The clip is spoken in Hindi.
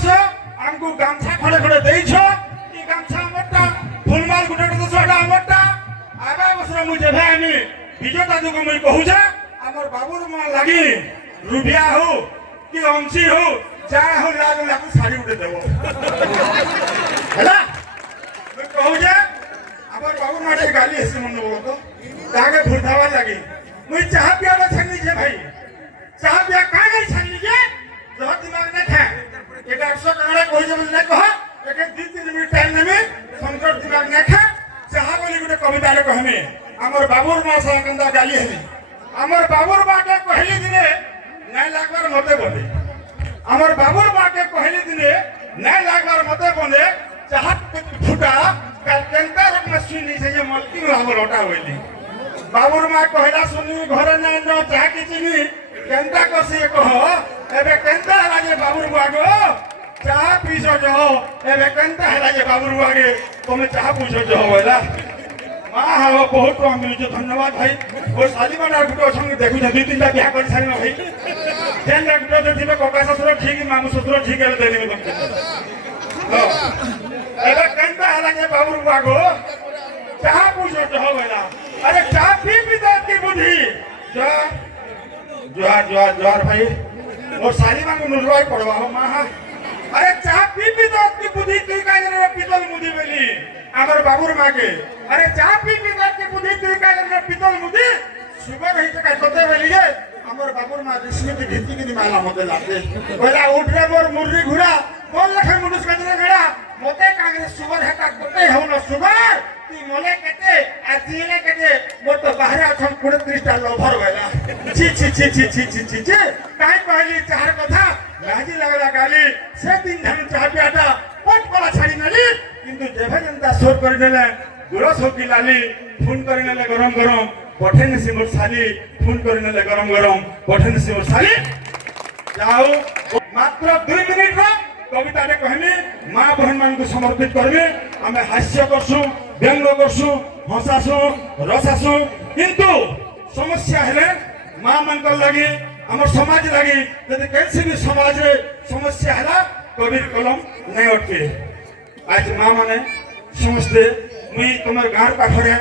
वर्ष हमको गामछा खड़े खड़े देइछ ई गामछा हमरटा फुलमाल गुटे तो सोडा हमरटा आबा वर्ष मुझे भाई विजेता जो को मैं कहू जे हमर बाबूर मा लागी रुबिया हो कि अंशी हो चाहे हो लागू लागू साड़ी उठे देबो हैला मैं कहू जे हमर बाबूर माटे गाली हेसी मन बोलो तो ताके भुलथावा लागी मैं चाह पियाला छन्नी जे भाई चाह पिया का गई छन्नी जे जो दिमाग ने था एक 100 टका कोई जे ने कह एक 2-3 मिनट टाइम नेमे संकट दिमाग ने था चाह बोली गुटे कविता रे कहमे हमर बाबूर मा सा कंदा गाली हेली हमर बाबूर बा के कहली दिने नै लागबार मते बोले हमर बाबूर बा के कहली दिने नै लागबार मते बोले चाह फुटा काल केंता रक में सुनी से जे मलकी हमर ओटा होइली बाबूर मा कहला सुनी घरे नै न चाह कि चिनी केंता कसी कह एबे केंता हला जे बाबूर बा गो चाह पीछो जो एबे केंता हला जे बाबूर बा गे तुम चाह पूछो जो होला माँ हाँ बहुत मिलूँ धन्यवाद भाई वो शादी माना गुटे अच्छा देखु 2-3 बिहा कर सारी भाई जेन गुटे जो थे कका ससुर ठीक मामू ससुर ठीक है देनी में तुमके एबे केंता हला जे बाबूर बागो चाह पूछो जो होला अरे चाह पी दांत की बुद्धि जोहार भाई और साली मांगो नुरवाई पड़वा हो माँ अरे चाह पी दांत की बुद्धि तू का जने पितल मुदी बेली हमर बाबूर मागे अरे चाह पी दांत की बुद्धि तू का जने पितल मुदी सुगर रही तो का कोते बेली गे हमर बाबूर मा स्मृति भित्ति की माला मते लाते बोला उठ रे मोर मुर्री घुड़ा बोल लखे मुनुस का जने घड़ा मते कांग्रेस सुगर हेता कोते हो न सुगर तू मले केते आ जीले केते मोर तो बाहर अछन 30 टा लभर गला छी छी छी छी छी छी छी काई कहली चार कथा लाजी लगला गाली से दिन धन चाह पियाटा पट पला छाड़ी नली किंतु जेभे जनता सोर कर देले गुरस हो की लाली फोन कर नेले गरम गरम पठेन सिमर साली फोन कर नेले गरम गरम पठेन सिमर साली जाओ मात्र 2 मिनिट रो कविता रे कहमी मां बहन मान को समर्पित करबे हमें हास्य करसु व्यंग करसु हंसासु रसासु किंतु समस्या हेले मां मान को लागि हमर समाज लागि यदि कैसे भी समाज रे समस्या हला कबीर कलम नहीं अटके आज मां माने समझते मुई तुमर गार पाखरे